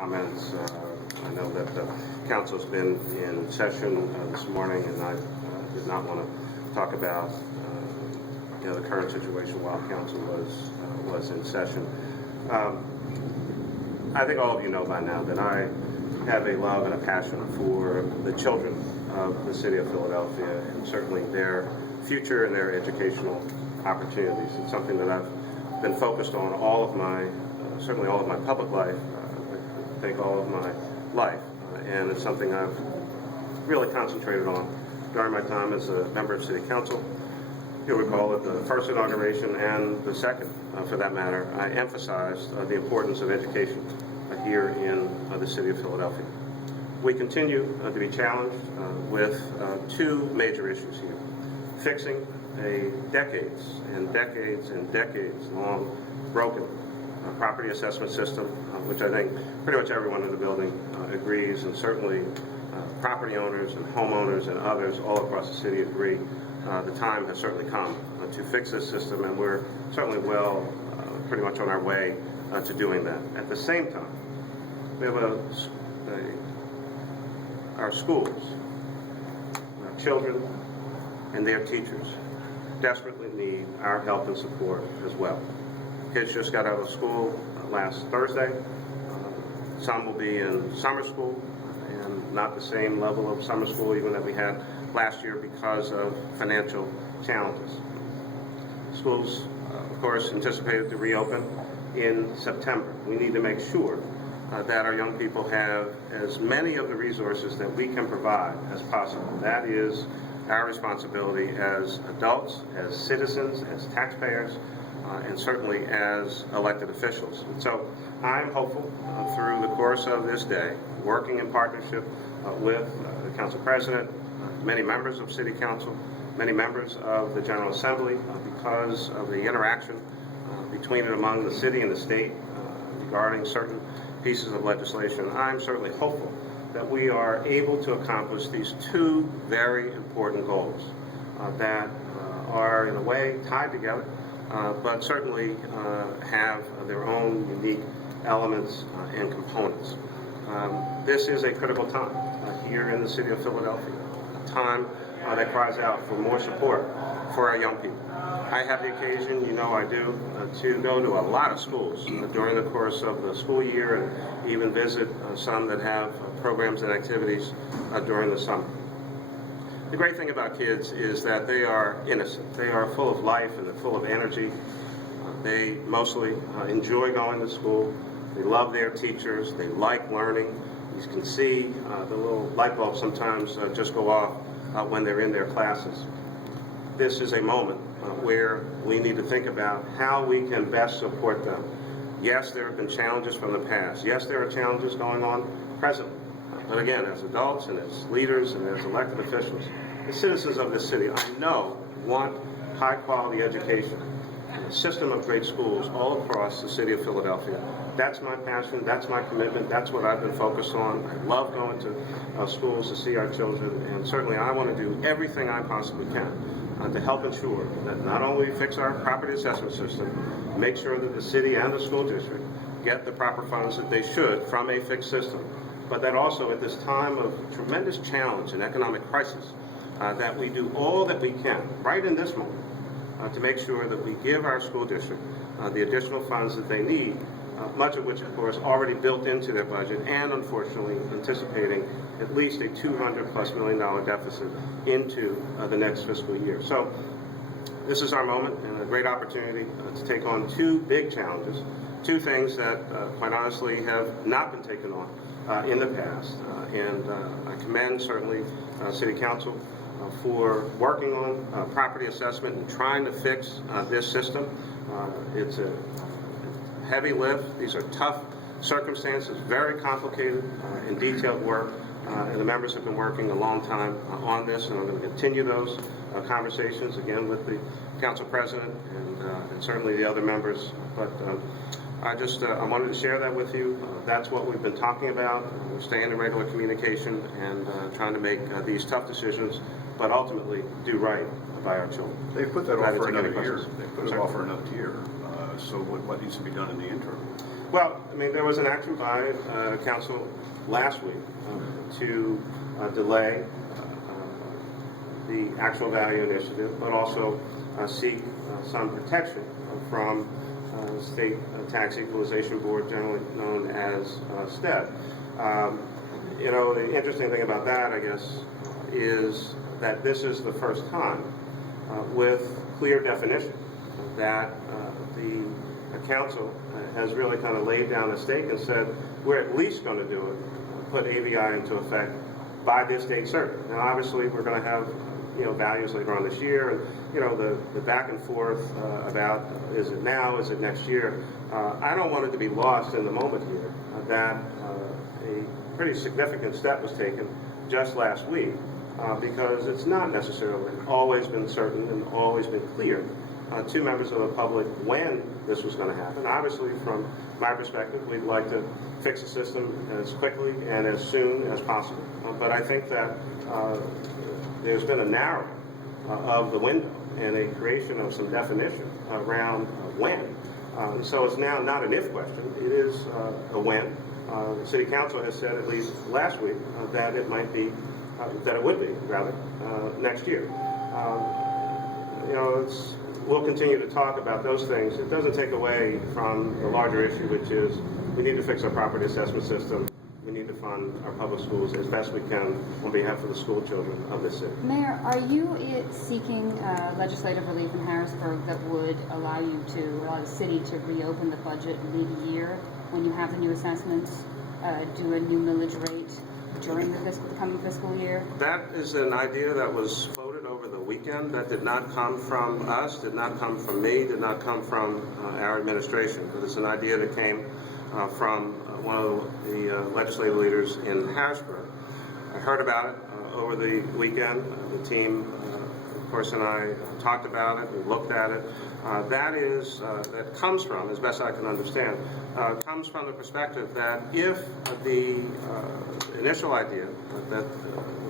comments. I know that the council's been in session this morning, and I did not want to talk about the current situation while council was in session. I think all of you know by now that I have a love and a passion for the children of the city of Philadelphia, and certainly their future and their educational opportunities. It's something that I've been focused on all of my, certainly all of my public life, I think all of my life, and it's something I've really concentrated on during my time as a member of City Council. You'll recall at the first inauguration and the second, for that matter, I emphasized the importance of education here in the city of Philadelphia. We continue to be challenged with two major issues here. Fixing a decades and decades and decades long broken property assessment system, which I think pretty much everyone in the building agrees, and certainly property owners and homeowners and others all across the city agree. The time has certainly come to fix this system, and we're certainly pretty much on our way to doing that. At the same time, we have our schools, our children, and their teachers desperately need our help and support as well. Kids just got out of school last Thursday. Some will be in summer school, and not the same level of summer school even that we had last year because of financial challenges. Schools, of course, anticipated to reopen in September. We need to make sure that our young people have as many of the resources that we can provide as possible. That is our responsibility as adults, as citizens, as taxpayers, and certainly as elected officials. And so I'm hopeful through the course of this day, working in partnership with the council president, many members of City Council, many members of the General Assembly, because of the interaction between and among the city and the state regarding certain pieces of legislation. I'm certainly hopeful that we are able to accomplish these two very important goals that are in a way tied together, but certainly have their own unique elements and components. This is a critical time here in the city of Philadelphia, a time that cries out for more support for our young people. I have the occasion, you know I do, to go to a lot of schools during the course of the school year, and even visit some that have programs and activities during the summer. The great thing about kids is that they are innocent. They are full of life and they're full of energy. They mostly enjoy going to school. They love their teachers. They like learning. You can see the little light bulbs sometimes just go off when they're in their classes. This is a moment where we need to think about how we can best support them. Yes, there have been challenges from the past. Yes, there are challenges going on presently. But again, as adults and as leaders and as elected officials, the citizens of this city, I know, want high-quality education and a system of great schools all across the city of Philadelphia. That's my passion. That's my commitment. That's what I've been focused on. I love going to schools to see our children, and certainly I want to do everything I possibly can to help ensure that not only we fix our property assessment system, make sure that the city and the school district get the proper funds that they should from a fixed system, but that also at this time of tremendous challenge and economic crisis, that we do all that we can right in this moment to make sure that we give our school district the additional funds that they need, much of which, of course, already built into their budget, and unfortunately anticipating at least a $200+ million deficit into the next fiscal year. So this is our moment and a great opportunity to take on two big challenges, two things that, quite honestly, have not been taken on in the past. And I commend, certainly, City Council for working on property assessment and trying to fix this system. It's a heavy lift. These are tough circumstances, very complicated and detailed work. And the members have been working a long time on this, and I'm going to continue those conversations again with the council president and certainly the other members. But I wanted to share that with you. That's what we've been talking about. We're staying in regular communication and trying to make these tough decisions, but ultimately do right by our children. They put that off for another year. They put it off for another year. So what needs to be done in the interim? Well, I mean, there was an action by council last week to delay the actual value initiative, but also seek some protection from State Tax Equalization Board, generally known as STEB. You know, the interesting thing about that, I guess, is that this is the first time with clear definition that the council has really kind of laid down a stake and said, we're at least going to do it, put AVI into effect by this date certain. Now, obviously, we're going to have, you know, values later on this year, and, you know, the back and forth about is it now, is it next year. I don't want it to be lost in the moment here that a pretty significant step was taken just last week because it's not necessarily always been certain and always been clear to members of the public when this was going to happen. Obviously, from my perspective, we'd like to fix the system as quickly and as soon as possible. But I think that there's been a narrowing of the window and a creation of some definition around when. So it's now not an if question, it is a when. The City Council has said, at least last week, that it might be, that it would be, rather, next year. You know, we'll continue to talk about those things. It doesn't take away from the larger issue, which is we need to fix our property assessment system. We need to fund our public schools as best we can on behalf of the school children of this city. Mayor, are you seeking legislative relief in Harrisburg that would allow the city to reopen the budget mid-year when you have the new assessments, do a new millage rate during the coming fiscal year? That is an idea that was floated over the weekend. That did not come from us, did not come from me, did not come from our administration. But it's an idea that came from one of the legislative leaders in Harrisburg. I heard about it over the weekend. The team, of course, and I talked about it. We looked at it. That comes from, as best I can understand, comes from the perspective that if the initial idea that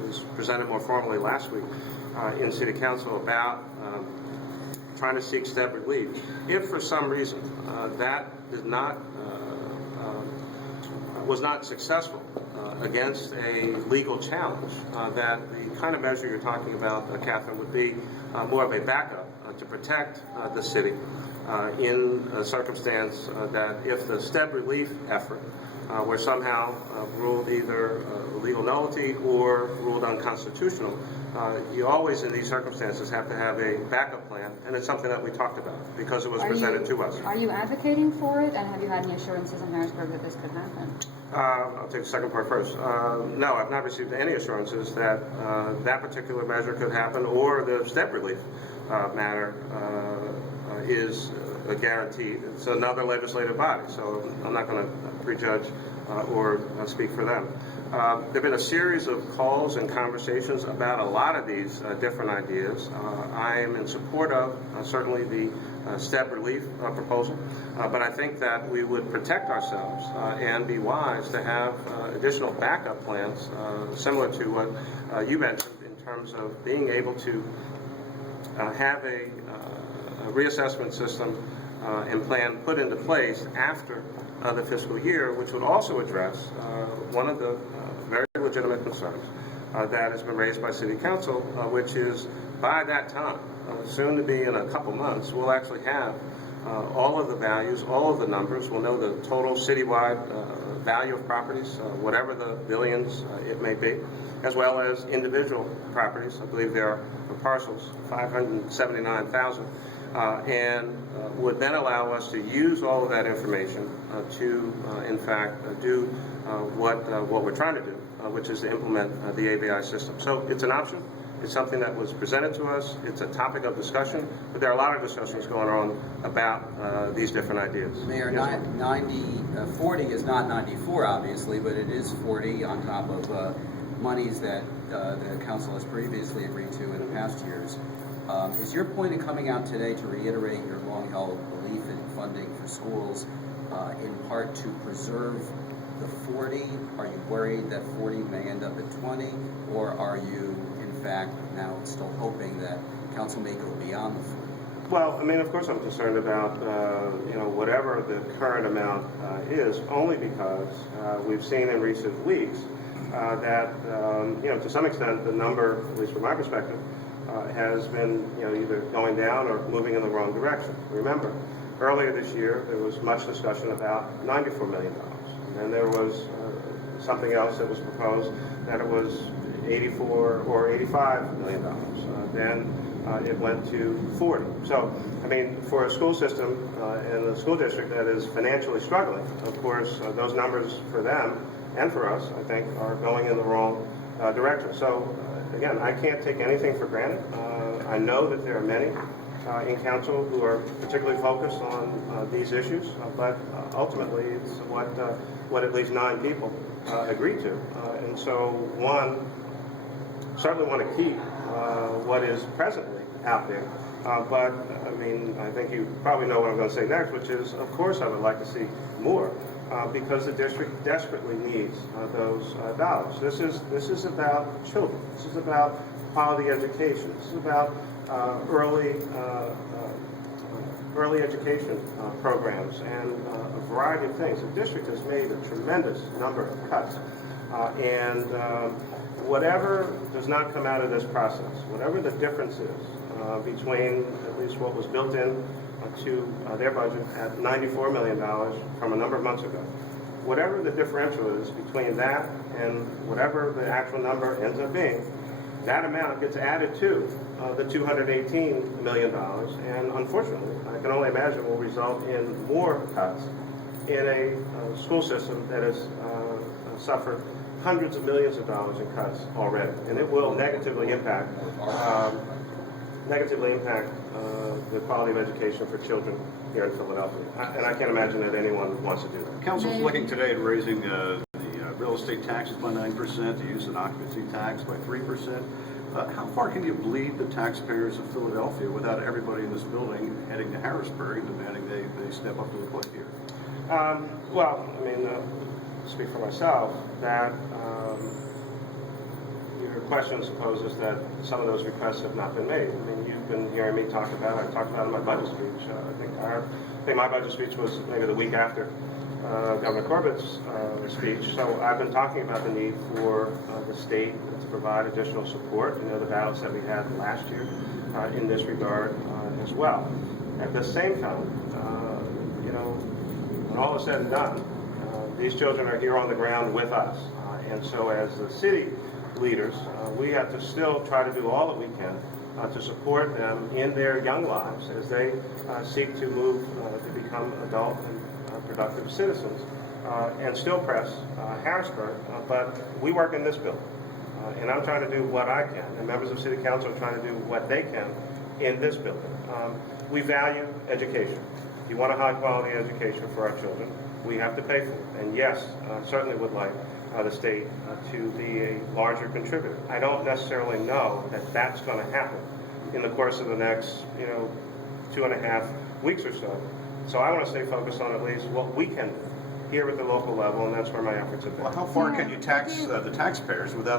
was presented more formally last week in City Council about trying to seek STEB relief, if for some reason that did not was not successful against a legal challenge, that the kind of measure you're talking about, Catherine, would be more of a backup to protect the city in a circumstance that if the STEB relief effort were somehow ruled either legal nullity or ruled unconstitutional, you always in these circumstances have to have a backup plan, and it's something that we talked about because it was presented to us. Are you advocating for it, and have you had any assurances in Harrisburg that this could happen? I'll take the second part first. No, I've not received any assurances that that particular measure could happen or the STEB relief matter is guaranteed. It's another legislative body, so I'm not going to prejudge or speak for them. There have been a series of calls and conversations about a lot of these different ideas. I am in support of certainly the STEB relief proposal, but I think that we would protect ourselves and be wise to have additional backup plans similar to what you mentioned in terms of being able to have a reassessment system and plan put into place after the fiscal year, which would also address one of the very legitimate concerns that has been raised by City Council, which is by that time, soon to be in a couple months, we'll actually have all of the values, all of the numbers. We'll know the total citywide value of properties, whatever the billions it may be, as well as individual properties. I believe there are parcels, 579,000. And would then allow us to use all of that information to, in fact, do what we're trying to do, which is to implement the AVI system. So it's an option. It's something that was presented to us. It's a topic of discussion, but there are a lot of discussions going on about these different ideas. Mayor, yes, 40 is not 94, obviously, but it is 40 on top of monies that the council has previously agreed to in the past years. Is your point in coming out today to reiterate your long-held belief in funding for schools in part to preserve the 40? Are you worried that 40 may end up at 20? Or are you, in fact, now still hoping that council may go beyond the 40? Well, I mean, of course I'm concerned about, whatever the current amount is, only because we've seen in recent weeks that, to some extent, the number, at least from my perspective, has been, either going down or moving in the wrong direction. Remember, earlier this year, there was much discussion about $94 million. And then there was something else that was proposed that it was $84 or $85 million. Then it went to 40. So, I mean, for a school system and a school district that is financially struggling, of course, those numbers for them and for us, I think, are going in the wrong direction. So, again, I can't take anything for granted. I know that there are many in council who are particularly focused on these issues, but ultimately it's what at least 9 people agreed to. And so, one, certainly want to keep what is presently out there. But, I mean, I think you probably know what I'm going to say next, which is, of course, I would like to see more because the district desperately needs those dollars. This is about children. This is about quality education. This is about early education programs and a variety of things. The district has made a tremendous number of cuts. Whatever does not come out of this process, whatever the difference is between at least what was built in to their budget at $94 million from a number of months ago, whatever the differential is between that and whatever the actual number ends up being, that amount gets added to the $218 million, and unfortunately, I can only imagine will result in more cuts in a school system that has suffered hundreds of millions of dollars in cuts already, and it will negatively impact the quality of education for children here in Philadelphia. And I can't imagine that anyone wants to do that. Council's looking today at raising the real estate taxes by 9%, the use and occupancy tax by 3%. How far can you bleed the taxpayers of Philadelphia without everybody in this building heading to Harrisburg demanding they step up to the plate here? Well, I mean, speak for myself, that your question supposes that some of those requests have not been made. I mean, you've been hearing me talk about it. I talked about it in my budget speech. I think my budget speech was maybe the week after Governor Corbett's speech. So I've been talking about the need for the state to provide additional support. The battles that we had last year in this regard as well. At the same time, when all is said and done, these children are here on the ground with us. And so as the city leaders, we have to still try to do all that we can to support them in their young lives as they seek to move to become adult and productive citizens and still press Harrisburg. But we work in this building, and I'm trying to do what I can, and members of City Council are trying to do what they can in this building. We value education. If you want a high-quality education for our children, we have to pay for it. And yes, I certainly would like the state to be a larger contributor. I don't necessarily know that that's going to happen in the course of the next, 2.5 weeks or so. So I want to stay focused on at least what we can do here at the local level, and that's where my efforts have been. Well, how far can you tax the taxpayers without